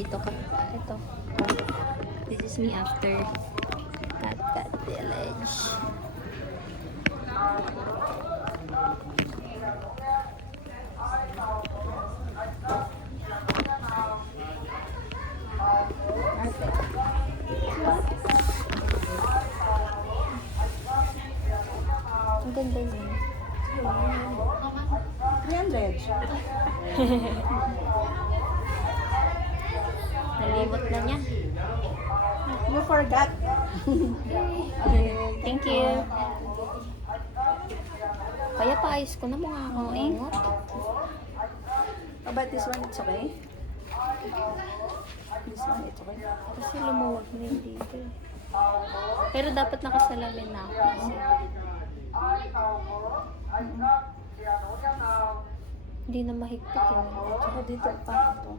dito ka. Ito. This is me after Cat Cat Village. Ang ganda niya. 300. Nalimot na niya. You forgot. Thank you. Kaya paayos ko na mga akong ingot. How about this one? It's okay? This one, it's okay. Kasi lumuwag na yung dito. eh. Pero dapat nakasalamin na ako. Kasi hindi na mahigpit yun. Tsaka dito pa ito.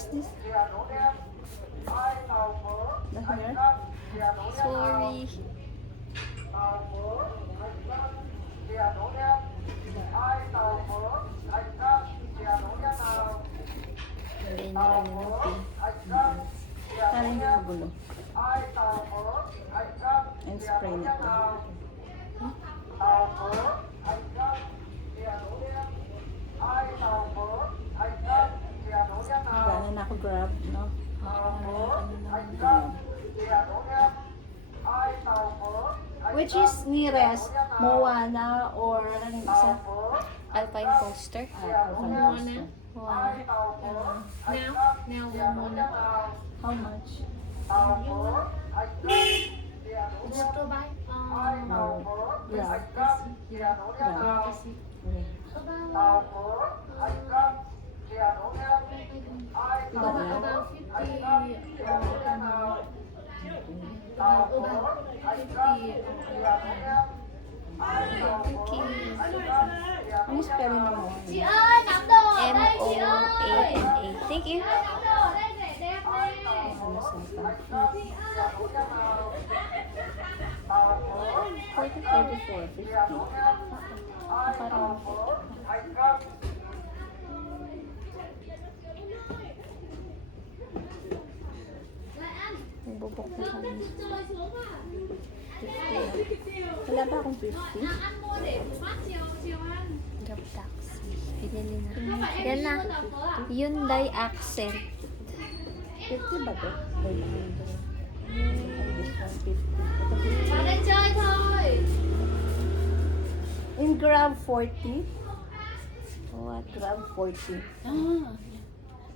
Can you fix this? The hair? Sorry. Hindi na lang yun ang pin. Para hindi magulo. And spray na ito. Gana grab, no? Which is nearest? Moana or ano yung isa? Alpine coaster. Ah, Alpine Coaster. Wow. Now, now now. How much? Just to buy um No. Grab. yeah, Grab. Okay. About sa ito? 40, 44, 50. Parang Nagbubok na kami. Chơi xuống à? 50. Wala ba akong 50? Ăn mua để mát chiều chiều ăn. Grab taxi. Binili na. Yan na. Hyundai Accent. 50 ba to? 50. 50. In Grab 40. What? Grab 40. Ah,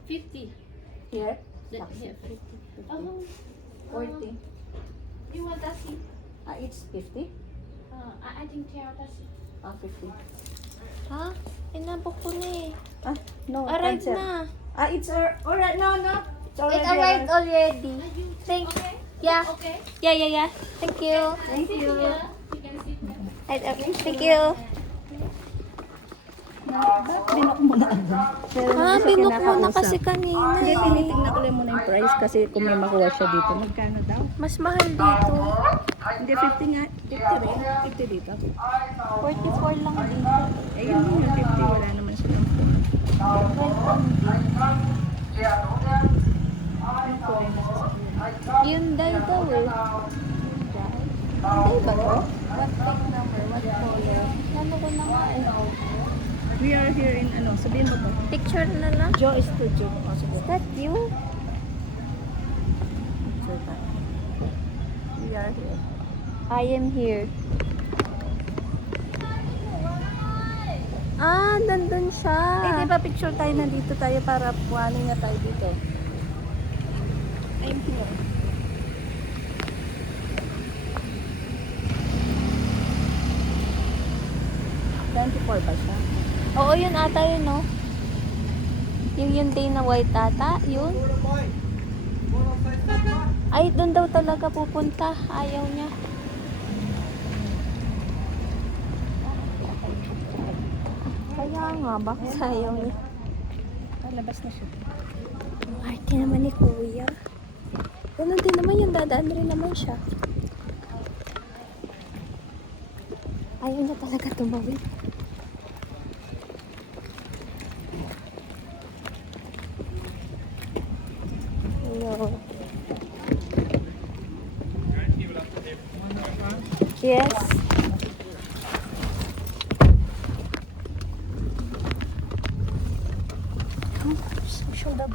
50. Here? That- Taxi. yeah, 50. Oh, 40. you want taxi? Ah, it's 50? Uh, I, I think share taxi. Ah, 50. Ha? Inabok ko na eh. Ah, no. Arrived cancel. na. Ah, it's ar- alright. No, no. It's It already arrived already. Thank Okay. Yeah. Okay. Yeah, yeah, yeah. Thank you. Thank you. You can sit there. I, uh, thank you. Binok mo na ano? Pero Ah, hindi siya binok mo na kinakausap. kasi kanina. Hindi, eh. tinitignan ko lang muna yung price kasi kung may makuha siya dito. Magkano daw? Mas mahal dito. Hindi, 50 nga. 50 rin. 50 dito. 44 lang dito. Eh, yun din yung 50. Wala naman silang phone. Hyundai daw eh. Hyundai ba to? What plate number? What color? Ano ko na nga eh. We are here in ano, sabihin mo to. Picture na lang. Joe Studio. Oh, sige. Is that you? We are here. I am here. Ah, nandun siya. Eh, di ba picture tayo nandito tayo para puwanin nga tayo dito. I'm here. Twenty-four ba siya? Oo, yun ata yun, no? Yung yung day na white ata, yun. Ay, doon daw talaga pupunta. Ayaw niya. Nga, bakit sayaw niya? Palabas na siya. Ang arte naman ni Kuya. Ganun din naman yung dadaan rin naman siya. Ayaw niya talaga tumawid. No. Yes. yılda